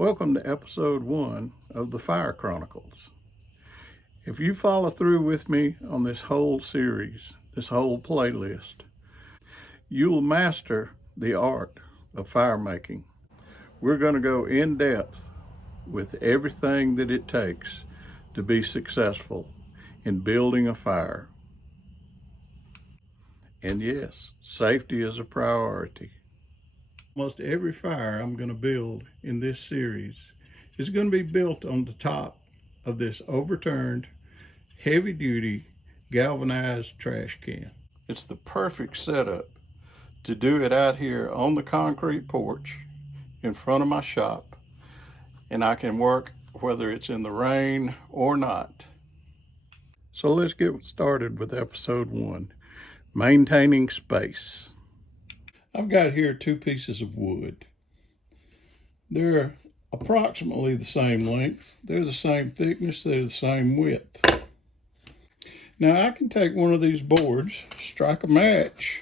Welcome to episode 1 of the Fire Chronicles. If you follow through with me on this whole series, this whole playlist, you will master the art of fire making. We're going to go in depth with everything that it takes to be successful in building a fire. And yes, safety is a priority. Almost every fire I'm going to build in this series is going to be built on the top of this overturned, heavy-duty, galvanized trash can. It's the perfect setup to do it out here on the concrete porch in front of my shop, and I can work whether it's in the rain or not. So let's get started with episode 1, maintaining space. I've got here 2 pieces of wood. They're approximately the same length. They're the same thickness. They're the same width. Now I can take one of these boards, strike a match,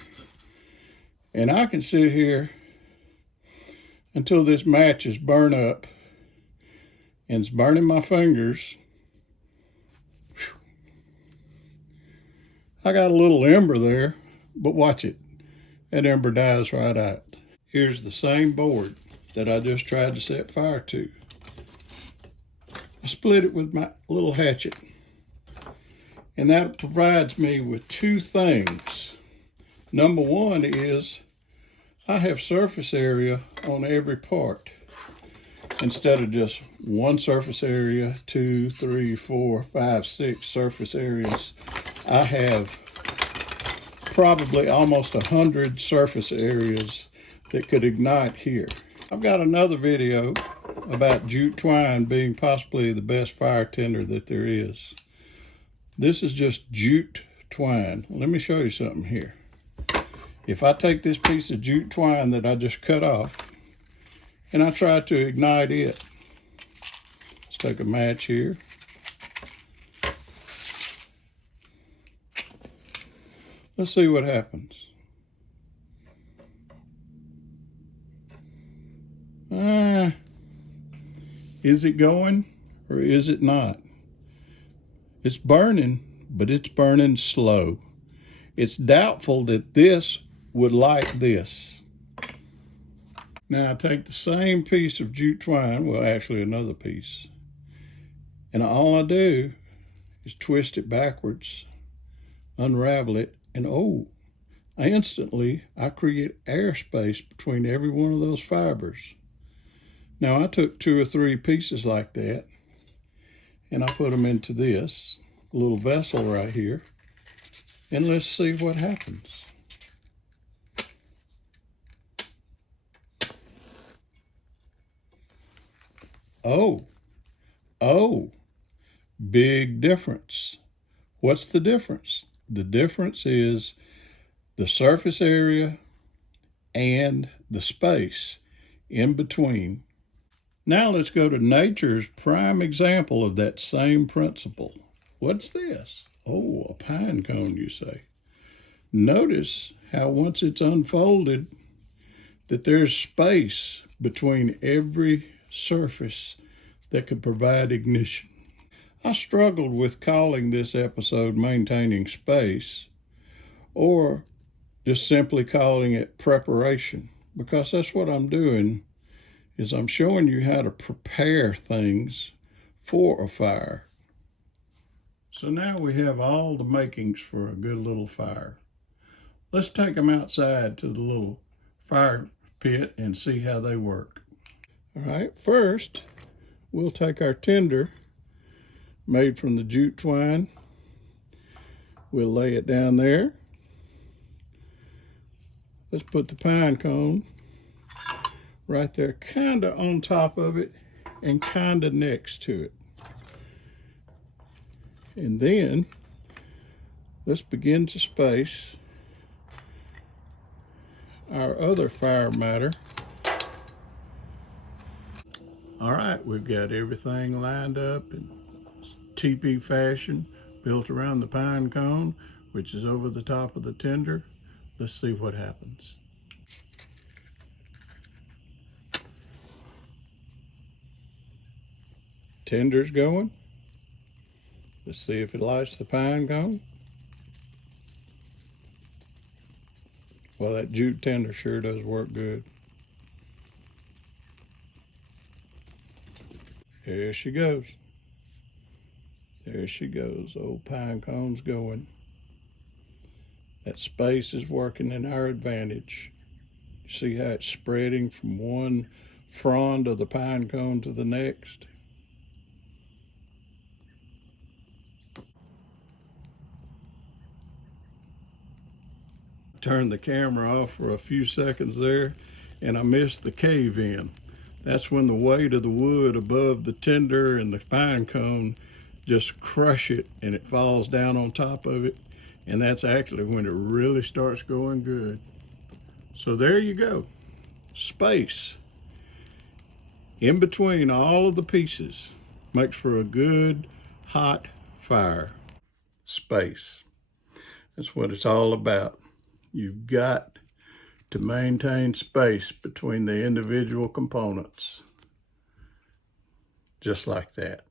and I can sit here until this match is burned up, and it's burning my fingers. I got a little ember there, but watch it. That ember dies right out. Here's the same board that I just tried to set fire to. I split it with my little hatchet, and that provides me with 2 things. Number 1 is I have surface area on every part instead of just 1 surface area, 2, 3, 4, 5, 6 surface areas. I have probably almost 100 surface areas that could ignite here. I've got another video about jute twine being possibly the best fire tinder that there is. This is just jute twine. Let me show you something here. If I take this piece of jute twine that I just cut off and I try to ignite it, let's take a match here. Let's see what happens. Is it going or is it not? It's burning, but it's burning slow. It's doubtful that this would light this. Now I take the same piece of jute twine, well actually another piece, and all I do is twist it backwards, unravel it, and instantly I create airspace between every one of those fibers. Now I took 2 or 3 pieces like that, and I put them into this little vessel right here, and let's see what happens. Oh, big difference. What's the difference? The difference is the surface area and the space in between. Now let's go to nature's prime example of that same principle. What's this? Oh, a pine cone, you say. Notice how once it's unfolded, that there's space between every surface that can provide ignition. I struggled with calling this episode Maintaining Space or just simply calling it Preparation, because that's what I'm doing, is I'm showing you how to prepare things for a fire. So now we have all the makings for a good little fire. Let's take them outside to the little fire pit and see how they work. All right, first we'll take our tinder made from the jute twine. We'll lay it down there. Let's put the pine cone right there, kind of on top of it and kind of next to it. And then let's begin to space our other fire matter. All right, we've got everything lined up in teepee fashion, built around the pine cone, which is over the top of the tinder. Let's see what happens. Tinder's going. Let's see if it lights the pine cone. Well, that jute tinder sure does work good. There she goes. There she goes. Old pine cone's going. That space is working in our advantage. You see how it's spreading from one frond of the pine cone to the next? Turned the camera off for a few seconds there, and I missed the cave in. That's when the weight of the wood above the tinder and the pine cone just crush it and it falls down on top of it, and that's actually when it really starts going good. So there you go. Space in between all of the pieces makes for a good hot fire. Space. That's what it's all about. You've got to maintain space between the individual components. Just like that.